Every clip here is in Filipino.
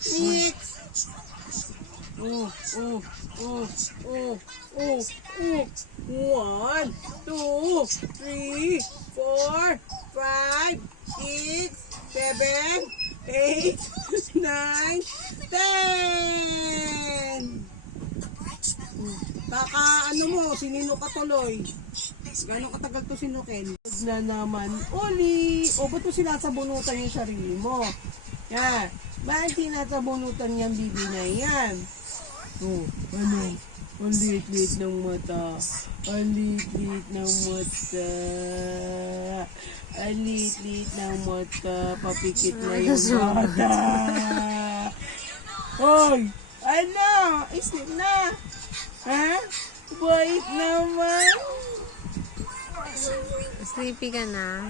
Next. Oh. 1, 2, 3, 4, 5, 6, 7, 8, 9, 10. Baka ano mo, sinino ka tuloy. Gano'ng katagal to sinukin? Na naman, uli. O, ba't mo sinasabunutan yung sarili mo? Yan. Bakit sinasabunutan yung bibi na yan? O, ano? Ang liit-liit ng mata. Ang liit-liit ng mata. Ang liit-liit ng mata. Papikit na yung mata. Hoy! Ano? Isip na. Ha? Bait naman. Sleepy ka na?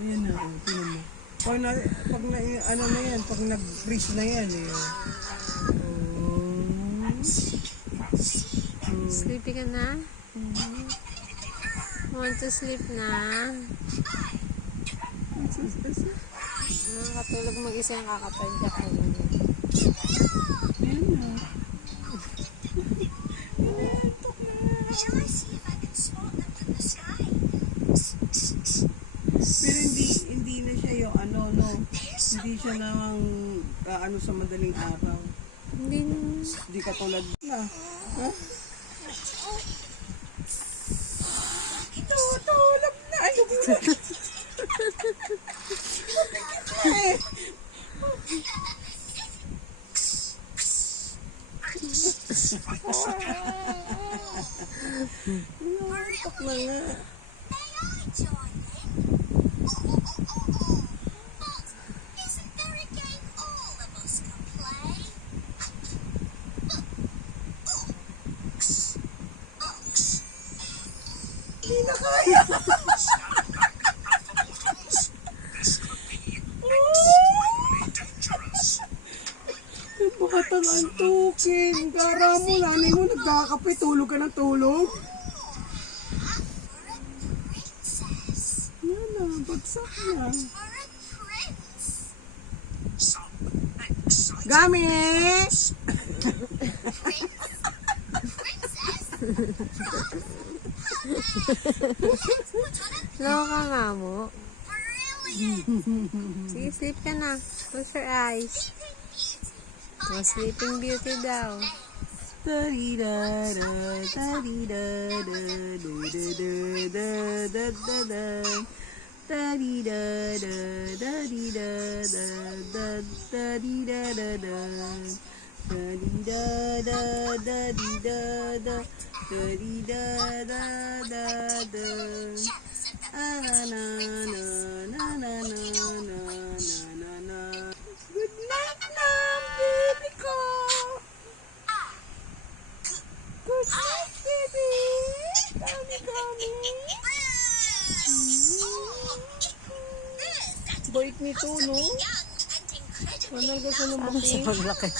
Ayan na. Tingnan mo. Pag ano na yan, pag nag-freeze na yan eh. Sleepy ka na? Want to sleep na? Nakakatulog mag-isa yung kakatadyak ka na. Ayan na. Pero hindi na siya yung ano, no? Hindi siya nang ano sa madaling araw. Hindi katulad na. Ha? Tutulog na. Ano ba? Mapikit na eh. Nantok na nga. Hindi na kaya. Batang antukin. Gara mo, nanay mo nagkakape. Tulog ka ng tulog. Yan na, bagsak na. Gami! Loka nga mo. Sige, sleep ka na. Close your eyes. Oh, Sleeping Beauty daw. Good night na, baby ko. Good night, baby. Kami. Bait nito, no? Ano gusto ng Ano sa paglaki?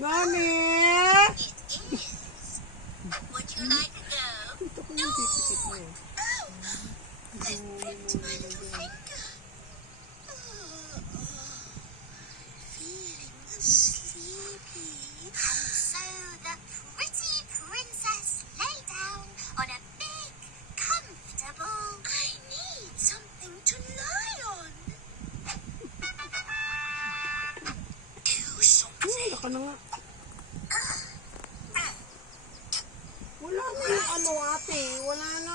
Mami! Would you like to go? Ito ko yung pipikit mo. Then pricked my little finger. Feeling sleepy. And so the pretty princess lay down on a big, comfortable. I need something to lie on. Do something. Wala ka na nga. Wala na yung ano ate. Wala na